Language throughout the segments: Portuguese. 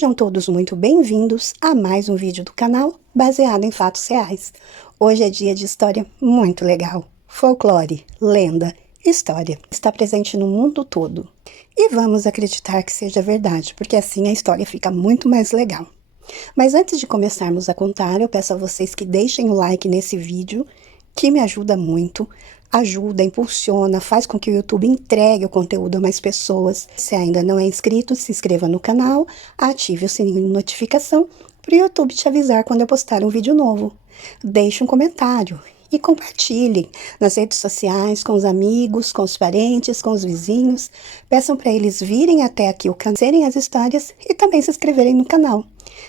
Sejam todos muito bem-vindos a mais um vídeo do canal baseado em fatos reais. Hoje é dia de história muito legal. Folclore, lenda, história. Está presente no mundo todo. E vamos acreditar que seja verdade, porque assim a história fica muito mais legal. Mas antes de começarmos a contar, eu peço a vocês que deixem o like nesse vídeo, que me ajuda muito. Ajuda, impulsiona, faz com que o YouTube entregue o conteúdo a mais pessoas. Se ainda não é inscrito, se inscreva no canal, ative o sininho de notificação para o YouTube te avisar quando eu postar um vídeo novo. Deixe um comentário e compartilhe nas redes sociais, com os amigos, com os parentes, com os vizinhos. Peçam para eles virem até aqui o canal, conhecerem as histórias e também se inscreverem no canal.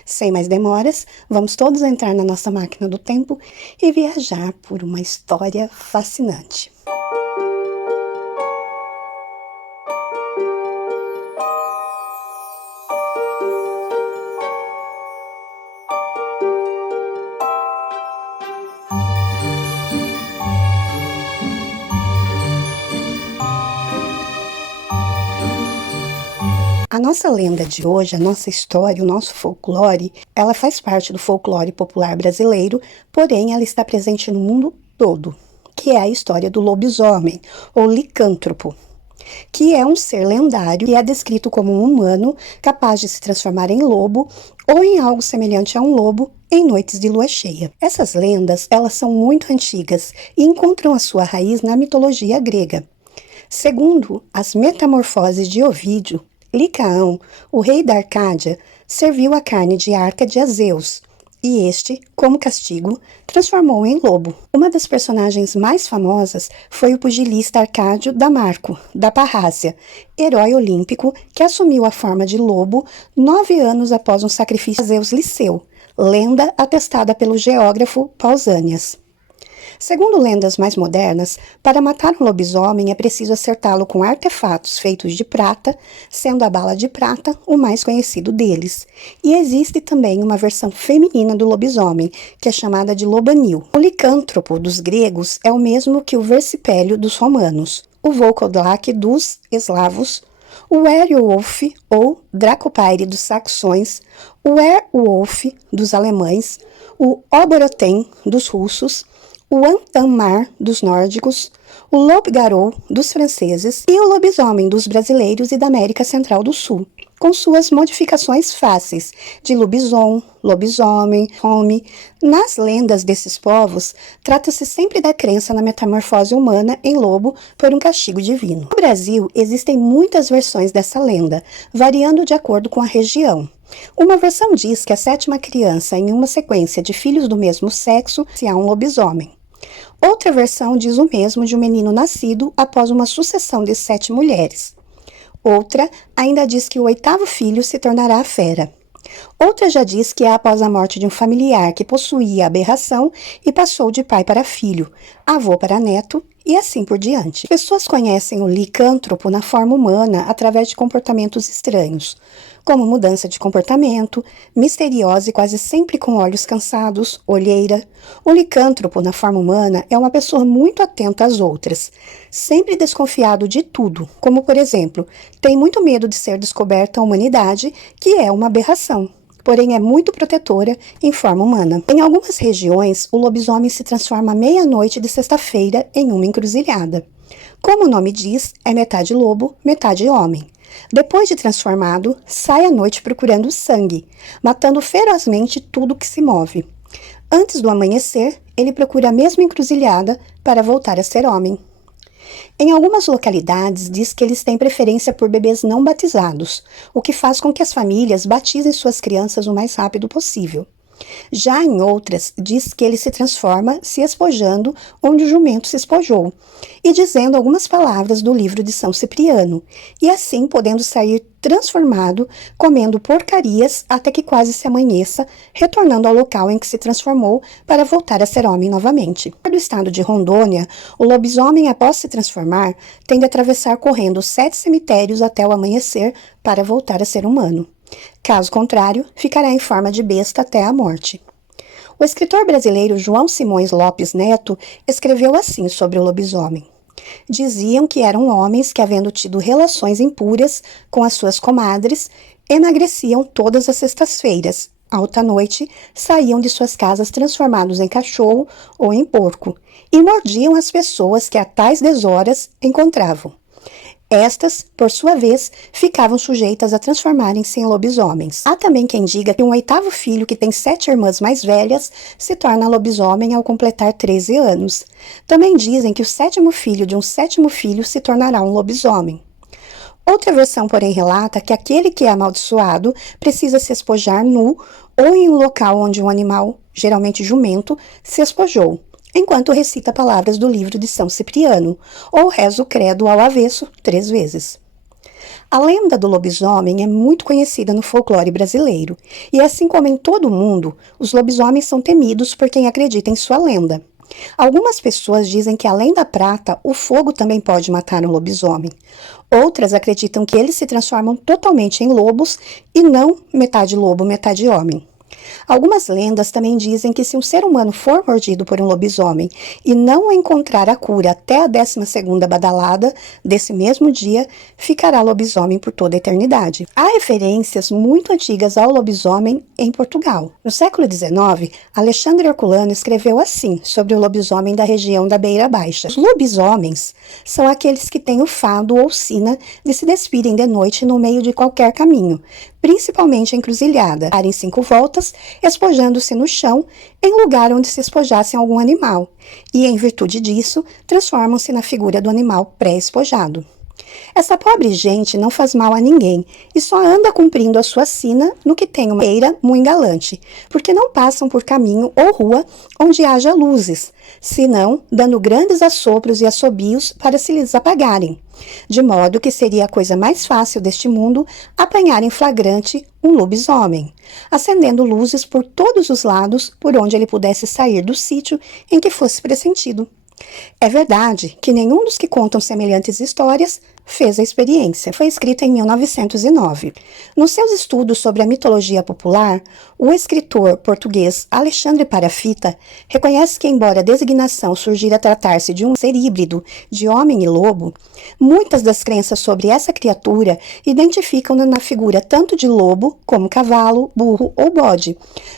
Sem mais demoras, vamos todos entrar na nossa máquina do tempo e viajar por uma história fascinante. A nossa lenda de hoje, a nossa história, o nosso folclore, ela faz parte do folclore popular brasileiro, porém ela está presente no mundo todo, que é a história do lobisomem, ou licântropo, que é um ser lendário e é descrito como um humano capaz de se transformar em lobo ou em algo semelhante a um lobo em noites de lua cheia. Essas lendas, elas são muito antigas e encontram a sua raiz na mitologia grega. Segundo as Metamorfoses de Ovídio, Licaão, o rei da Arcádia, serviu a carne de Árcade a Zeus, e este, como castigo, transformou-o em lobo. Uma das personagens mais famosas foi o pugilista Arcádio Damarco, da Parrásia, herói olímpico que assumiu a forma de lobo 9 anos após um sacrifício a Zeus Liceu, lenda atestada pelo geógrafo Pausanias. Segundo lendas mais modernas, para matar um lobisomem é preciso acertá-lo com artefatos feitos de prata, sendo a bala de prata o mais conhecido deles. E existe também uma versão feminina do lobisomem, que é chamada de lobanil. O licântropo dos gregos é o mesmo que o versipélio dos romanos, o volkodlak dos eslavos, o werewolf ou dracopyre dos saxões, o werwolf dos alemães, o oborotem dos russos, o Antamar dos nórdicos, o loup-garou dos franceses e o lobisomem dos brasileiros e da América Central do Sul, com suas modificações fáceis de lobisomem, lobisomem, home. Nas lendas desses povos, trata-se sempre da crença na metamorfose humana em lobo por um castigo divino. No Brasil, existem muitas versões dessa lenda, variando de acordo com a região. Uma versão diz que a 7ª criança em uma sequência de filhos do mesmo sexo se há um lobisomem. Outra versão diz o mesmo de um menino nascido após uma sucessão de 7 mulheres. Outra ainda diz que o 8º filho se tornará a fera. Outra já diz que é após a morte de um familiar que possuía a aberração e passou de pai para filho, avô para neto e assim por diante. Pessoas conhecem o licântropo na forma humana através de comportamentos estranhos, como mudança de comportamento, misteriosa e quase sempre com olhos cansados, olheira. O licântropo na forma humana é uma pessoa muito atenta às outras, sempre desconfiado de tudo, como por exemplo, tem muito medo de ser descoberta a humanidade, que é uma aberração, porém é muito protetora em forma humana. Em algumas regiões, o lobisomem se transforma à meia-noite de sexta-feira em uma encruzilhada. Como o nome diz, é metade lobo, metade homem. Depois de transformado, sai à noite procurando sangue, matando ferozmente tudo que se move. Antes do amanhecer, ele procura a mesma encruzilhada para voltar a ser homem. Em algumas localidades, diz que eles têm preferência por bebês não batizados, o que faz com que as famílias batizem suas crianças o mais rápido possível. Já em outras, diz que ele se transforma se espojando onde o jumento se espojou, e dizendo algumas palavras do livro de São Cipriano, e assim podendo sair transformado, comendo porcarias até que quase se amanheça, retornando ao local em que se transformou para voltar a ser homem novamente. No estado de Rondônia, o lobisomem, após se transformar, tem de atravessar correndo 7 cemitérios até o amanhecer para voltar a ser humano. Caso contrário, ficará em forma de besta até a morte. O escritor brasileiro João Simões Lopes Neto escreveu assim sobre o lobisomem. Diziam que eram homens que, havendo tido relações impuras com as suas comadres, emagreciam todas as sextas-feiras. Alta noite, saíam de suas casas transformados em cachorro ou em porco e mordiam as pessoas que a tais deshoras encontravam. Estas, por sua vez, ficavam sujeitas a transformarem-se em lobisomens. Há também quem diga que um oitavo filho que tem 7 irmãs mais velhas se torna lobisomem ao completar 13 anos. Também dizem que o 7º filho de um 7º filho se tornará um lobisomem. Outra versão, porém, relata que aquele que é amaldiçoado precisa se espojar nu ou em um local onde um animal, geralmente jumento, se espojou, enquanto recita palavras do livro de São Cipriano, ou reza o credo ao avesso 3 vezes. A lenda do lobisomem é muito conhecida no folclore brasileiro, e assim como em todo o mundo, os lobisomens são temidos por quem acredita em sua lenda. Algumas pessoas dizem que, além da prata, o fogo também pode matar um lobisomem. Outras acreditam que eles se transformam totalmente em lobos e não metade lobo, metade homem. Algumas lendas também dizem que se um ser humano for mordido por um lobisomem e não encontrar a cura até a 12ª badalada desse mesmo dia, ficará lobisomem por toda a eternidade. Há referências muito antigas ao lobisomem em Portugal. No século XIX, Alexandre Herculano escreveu assim sobre o lobisomem da região da Beira Baixa. Os lobisomens são aqueles que têm o fado ou sina de se despirem de noite no meio de qualquer caminho, principalmente a encruzilhada, darem 5 voltas, espojando-se no chão em lugar onde se espojasse algum animal, e, em virtude disso, transformam-se na figura do animal pré-espojado. Essa pobre gente não faz mal a ninguém e só anda cumprindo a sua sina no que tem uma eira muito galante, porque não passam por caminho ou rua onde haja luzes, senão dando grandes assopros e assobios para se lhes apagarem, de modo que seria a coisa mais fácil deste mundo apanhar em flagrante um lobisomem, acendendo luzes por todos os lados por onde ele pudesse sair do sítio em que fosse pressentido. É verdade que nenhum dos que contam semelhantes histórias fez a experiência. Foi escrita em 1909. Nos seus estudos sobre a mitologia popular, o escritor português Alexandre Parafita reconhece que, embora a designação surgir a tratar-se de um ser híbrido de homem e lobo, muitas das crenças sobre essa criatura identificam-na na figura tanto de lobo como cavalo, burro ou bode,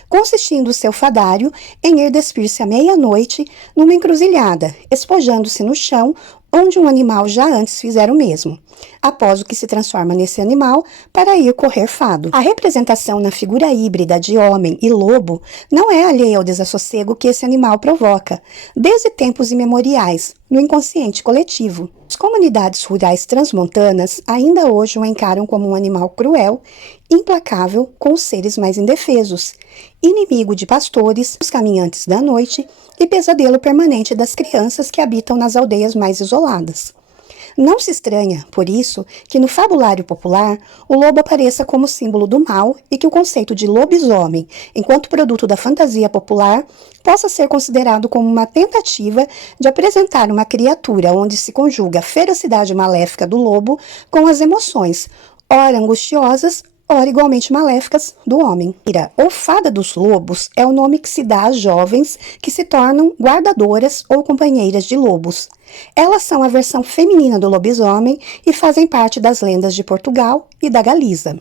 consistindo o seu fadário em ir despir-se à meia-noite numa encruzilhada, espojando-se no chão onde um animal já antes fizera o mesmo, após o que se transforma nesse animal para ir correr fado. A representação na figura híbrida de homem e lobo não é alheia ao desassossego que esse animal provoca, desde tempos imemoriais, no inconsciente coletivo. As comunidades rurais transmontanas ainda hoje o encaram como um animal cruel, implacável com os seres mais indefesos, inimigo de pastores, dos caminhantes da noite e pesadelo permanente das crianças que habitam nas aldeias mais isoladas. Não se estranha, por isso, que no fabulário popular o lobo apareça como símbolo do mal e que o conceito de lobisomem, enquanto produto da fantasia popular, possa ser considerado como uma tentativa de apresentar uma criatura onde se conjuga a ferocidade maléfica do lobo com as emoções, ora angustiosas, ora igualmente maléficas, do homem. Ira, ou fada dos lobos, é o nome que se dá às jovens que se tornam guardadoras ou companheiras de lobos. Elas são a versão feminina do lobisomem e fazem parte das lendas de Portugal e da Galiza.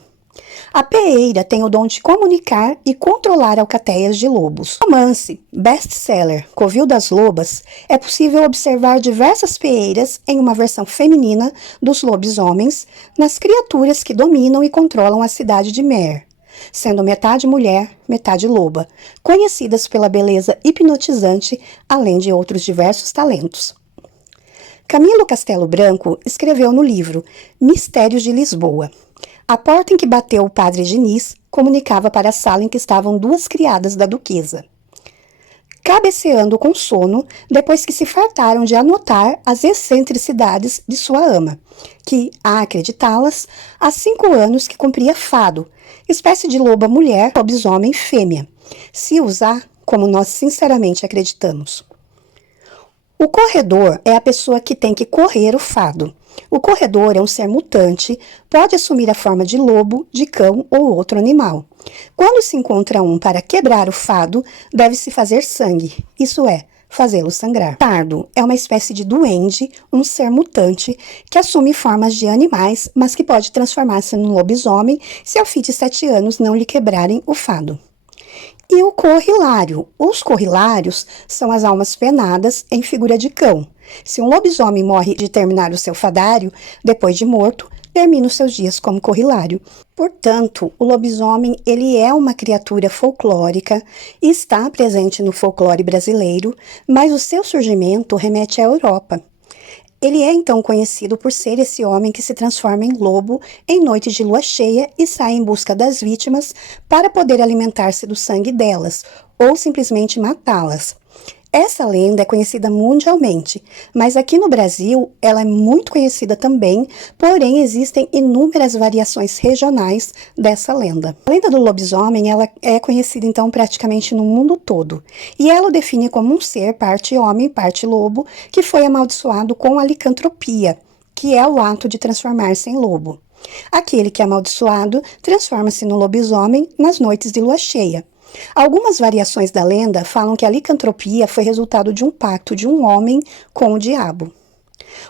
A peeira tem o dom de comunicar e controlar alcateias de lobos. No romance best-seller Covil das Lobas, é possível observar diversas peeiras em uma versão feminina dos lobisomens nas criaturas que dominam e controlam a cidade de Mer, sendo metade mulher, metade loba, conhecidas pela beleza hipnotizante, além de outros diversos talentos. Camilo Castelo Branco escreveu no livro Mistérios de Lisboa. A porta em que bateu o padre Diniz comunicava para a sala em que estavam 2 criadas da duquesa, cabeceando com sono depois que se fartaram de anotar as excentricidades de sua ama, que, a acreditá-las, há 5 anos que cumpria fado, espécie de loba mulher, lobisomem fêmea, se usar como nós sinceramente acreditamos. O corredor é a pessoa que tem que correr o fado. O corredor é um ser mutante, pode assumir a forma de lobo, de cão ou outro animal. Quando se encontra um para quebrar o fado, deve-se fazer sangue, isso é, fazê-lo sangrar. Tardo é uma espécie de duende, um ser mutante que assume formas de animais, mas que pode transformar-se num lobisomem se ao fim de 7 anos não lhe quebrarem o fado. E o corrilário. Os corrilários são as almas penadas em figura de cão. Se um lobisomem morre de terminar o seu fadário, depois de morto, termina os seus dias como corrilário. Portanto, o lobisomem ele é uma criatura folclórica e está presente no folclore brasileiro, mas o seu surgimento remete à Europa. Ele é então conhecido por ser esse homem que se transforma em lobo em noites de lua cheia e sai em busca das vítimas para poder alimentar-se do sangue delas ou simplesmente matá-las. Essa lenda é conhecida mundialmente, mas aqui no Brasil ela é muito conhecida também, porém existem inúmeras variações regionais dessa lenda. A lenda do lobisomem ela é conhecida então praticamente no mundo todo, e ela o define como um ser parte homem, parte lobo, que foi amaldiçoado com a licantropia, que é o ato de transformar-se em lobo. Aquele que é amaldiçoado transforma-se no lobisomem nas noites de lua cheia. Algumas variações da lenda falam que a licantropia foi resultado de um pacto de um homem com o diabo.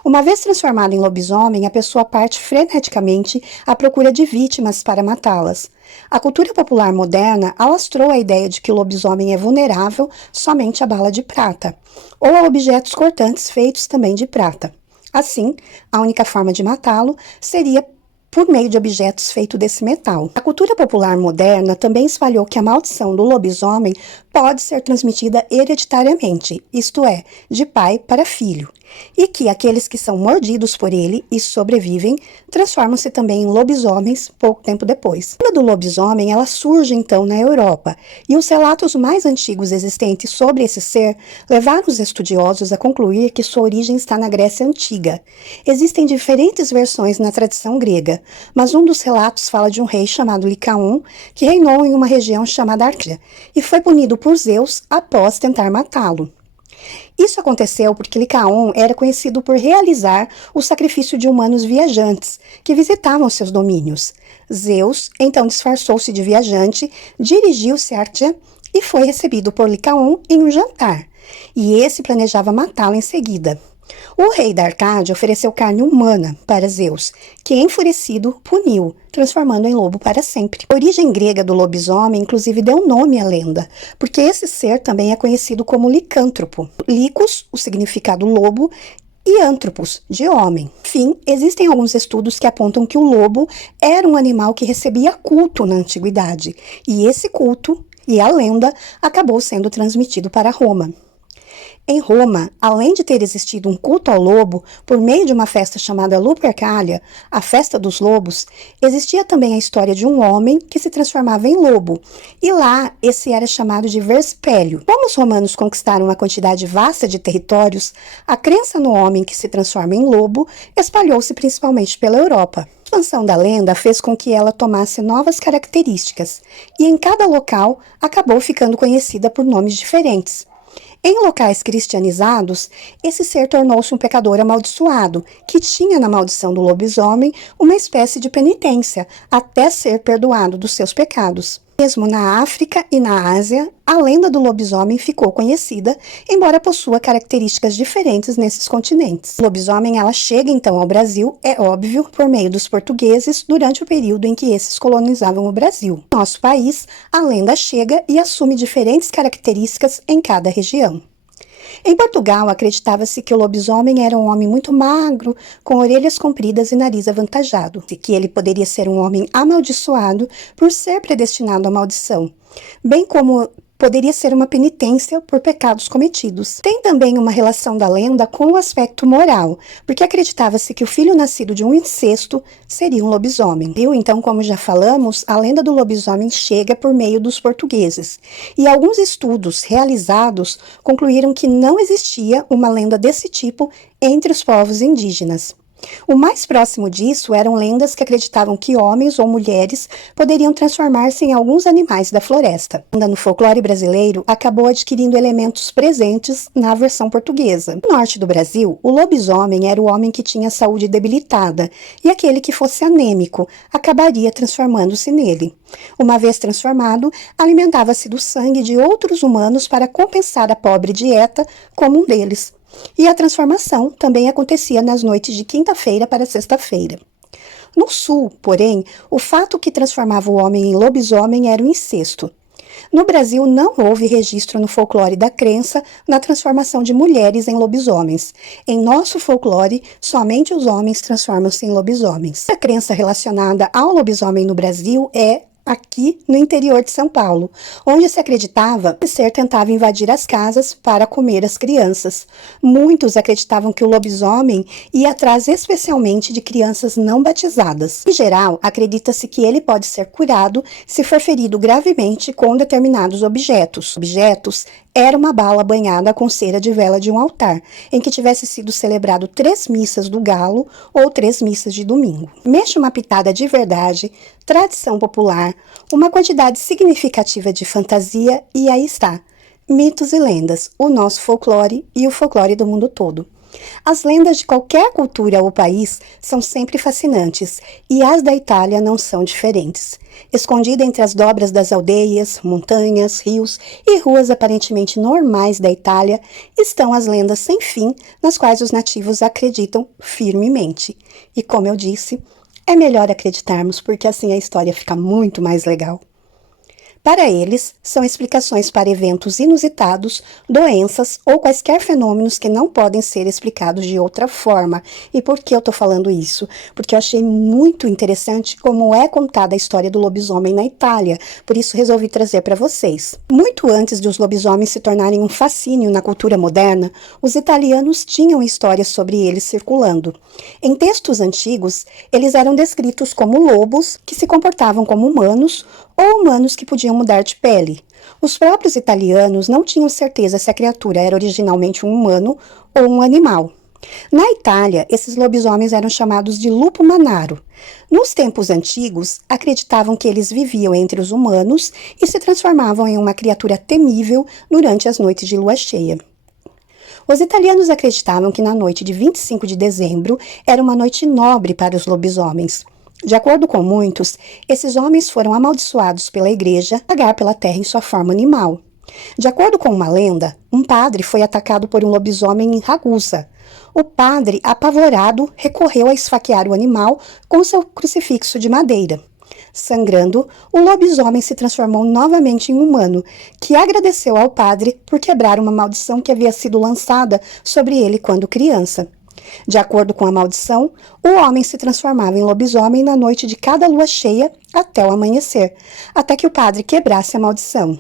Uma vez transformado em lobisomem, a pessoa parte freneticamente à procura de vítimas para matá-las. A cultura popular moderna alastrou a ideia de que o lobisomem é vulnerável somente à bala de prata, ou a objetos cortantes feitos também de prata. Assim, a única forma de matá-lo seria por meio de objetos feitos desse metal. A cultura popular moderna também espalhou que a maldição do lobisomem pode ser transmitida hereditariamente, isto é, de pai para filho, e que aqueles que são mordidos por ele e sobrevivem transformam-se também em lobisomens pouco tempo depois. A lenda do lobisomem ela surge então na Europa, e os relatos mais antigos existentes sobre esse ser levaram os estudiosos a concluir que sua origem está na Grécia Antiga. Existem diferentes versões na tradição grega, mas um dos relatos fala de um rei chamado Licaon, que reinou em uma região chamada Arquia, e foi punido por Zeus após tentar matá-lo. Isso aconteceu porque Licaon era conhecido por realizar o sacrifício de humanos viajantes que visitavam seus domínios. Zeus então disfarçou-se de viajante, dirigiu-se a Arquia e foi recebido por Licaon em um jantar, e esse planejava matá-lo em seguida. O rei da Arcádia ofereceu carne humana para Zeus, que, enfurecido, puniu, transformando em lobo para sempre. A origem grega do lobisomem, inclusive, deu nome à lenda, porque esse ser também é conhecido como licântropo. Licos, o significado lobo, e antropos, de homem. Enfim, existem alguns estudos que apontam que o lobo era um animal que recebia culto na antiguidade, e esse culto, e a lenda, acabou sendo transmitido para Roma. Em Roma, além de ter existido um culto ao lobo por meio de uma festa chamada Lupercalia, a festa dos lobos, existia também a história de um homem que se transformava em lobo, e lá esse era chamado de Versipélio. Como os romanos conquistaram uma quantidade vasta de territórios, a crença no homem que se transforma em lobo espalhou-se principalmente pela Europa. A expansão da lenda fez com que ela tomasse novas características, e em cada local acabou ficando conhecida por nomes diferentes. Em locais cristianizados, esse ser tornou-se um pecador amaldiçoado, que tinha na maldição do lobisomem uma espécie de penitência, até ser perdoado dos seus pecados. Mesmo na África e na Ásia, a lenda do lobisomem ficou conhecida, embora possua características diferentes nesses continentes. O lobisomem ela chega então ao Brasil, é óbvio, por meio dos portugueses, durante o período em que esses colonizavam o Brasil. No nosso país, a lenda chega e assume diferentes características em cada região. Em Portugal, acreditava-se que o lobisomem era um homem muito magro, com orelhas compridas e nariz avantajado, e que ele poderia ser um homem amaldiçoado por ser predestinado à maldição, bem como poderia ser uma penitência por pecados cometidos. Tem também uma relação da lenda com o aspecto moral, porque acreditava-se que o filho nascido de um incesto seria um lobisomem. Então, como já falamos, a lenda do lobisomem chega por meio dos portugueses, e alguns estudos realizados concluíram que não existia uma lenda desse tipo entre os povos indígenas. O mais próximo disso eram lendas que acreditavam que homens ou mulheres poderiam transformar-se em alguns animais da floresta. No folclore brasileiro, acabou adquirindo elementos presentes na versão portuguesa. No norte do Brasil, o lobisomem era o homem que tinha saúde debilitada, e aquele que fosse anêmico acabaria transformando-se nele. Uma vez transformado, alimentava-se do sangue de outros humanos para compensar a pobre dieta como um deles. E a transformação também acontecia nas noites de quinta-feira para sexta-feira. No sul, porém, o fato que transformava o homem em lobisomem era o incesto. No Brasil, não houve registro no folclore da crença na transformação de mulheres em lobisomens. Em nosso folclore, somente os homens transformam-se em lobisomens. A crença relacionada ao lobisomem no Brasil é aqui no interior de São Paulo, onde se acreditava que o ser tentava invadir as casas para comer as crianças. Muitos acreditavam que o lobisomem ia atrás especialmente de crianças não batizadas. Em geral, acredita-se que ele pode ser curado se for ferido gravemente com determinados objetos. Objetos era uma bala banhada com cera de vela de um altar, em que tivesse sido celebrado 3 missas do galo ou 3 missas de domingo. Mexa uma pitada de verdade, tradição popular, uma quantidade significativa de fantasia e aí está. Mitos e lendas, o nosso folclore e o folclore do mundo todo. As lendas de qualquer cultura ou país são sempre fascinantes, e as da Itália não são diferentes. Escondida entre as dobras das aldeias, montanhas, rios e ruas aparentemente normais da Itália, estão as lendas sem fim, nas quais os nativos acreditam firmemente. E como eu disse, é melhor acreditarmos, porque assim a história fica muito mais legal. Para eles, são explicações para eventos inusitados, doenças ou quaisquer fenômenos que não podem ser explicados de outra forma. E por que eu estou falando isso? Porque eu achei muito interessante como é contada a história do lobisomem na Itália, por isso resolvi trazer para vocês. Muito antes de os lobisomens se tornarem um fascínio na cultura moderna, os italianos tinham histórias sobre eles circulando. Em textos antigos, eles eram descritos como lobos que se comportavam como humanos ou humanos que podiam mudar de pele. Os próprios italianos não tinham certeza se a criatura era originalmente um humano ou um animal. Na Itália, esses lobisomens eram chamados de lupo manaro. Nos tempos antigos, acreditavam que eles viviam entre os humanos e se transformavam em uma criatura temível durante as noites de lua cheia. Os italianos acreditavam que na noite de 25 de dezembro era uma noite nobre para os lobisomens. De acordo com muitos, esses homens foram amaldiçoados pela igreja a vagar pela terra em sua forma animal. De acordo com uma lenda, um padre foi atacado por um lobisomem em Ragusa. O padre, apavorado, recorreu a esfaquear o animal com seu crucifixo de madeira. Sangrando, o lobisomem se transformou novamente em um humano, que agradeceu ao padre por quebrar uma maldição que havia sido lançada sobre ele quando criança. De acordo com a maldição, o homem se transformava em lobisomem na noite de cada lua cheia até o amanhecer, até que o padre quebrasse a maldição.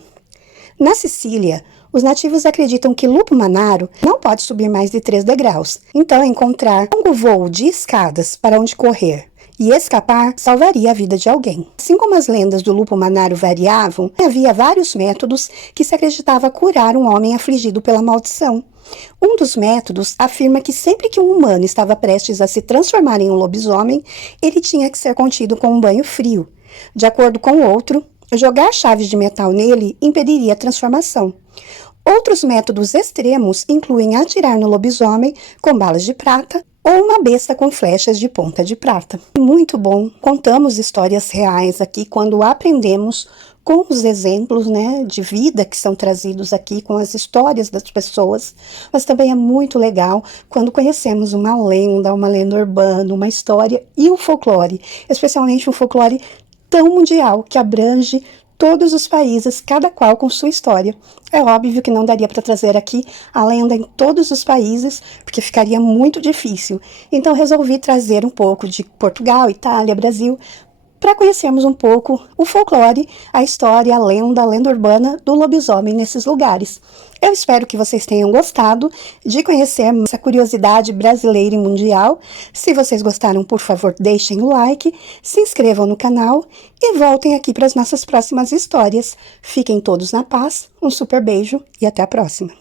Na Sicília, os nativos acreditam que lupo manaro não pode subir mais de 3 degraus, então encontrar um longo voo de escadas para onde correr e escapar salvaria a vida de alguém. Assim como as lendas do lupo manaro variavam, havia vários métodos que se acreditava curar um homem afligido pela maldição. Um dos métodos afirma que sempre que um humano estava prestes a se transformar em um lobisomem, ele tinha que ser contido com um banho frio. De acordo com o outro, jogar chaves de metal nele impediria a transformação. Outros métodos extremos incluem atirar no lobisomem com balas de prata ou uma besta com flechas de ponta de prata. Muito bom, contamos histórias reais aqui quando aprendemos com os exemplos, de vida que são trazidos aqui, com as histórias das pessoas, mas também é muito legal quando conhecemos uma lenda urbana, uma história e o folclore, especialmente um folclore tão mundial que abrange todos os países, cada qual com sua história. É óbvio que não daria para trazer aqui a lenda em todos os países, porque ficaria muito difícil. Então resolvi trazer um pouco de Portugal, Itália, Brasil, para conhecermos um pouco o folclore, a história, a lenda urbana do lobisomem nesses lugares. Eu espero que vocês tenham gostado de conhecer essa curiosidade brasileira e mundial. Se vocês gostaram, por favor, deixem o like, se inscrevam no canal e voltem aqui para as nossas próximas histórias. Fiquem todos na paz, um super beijo e até a próxima.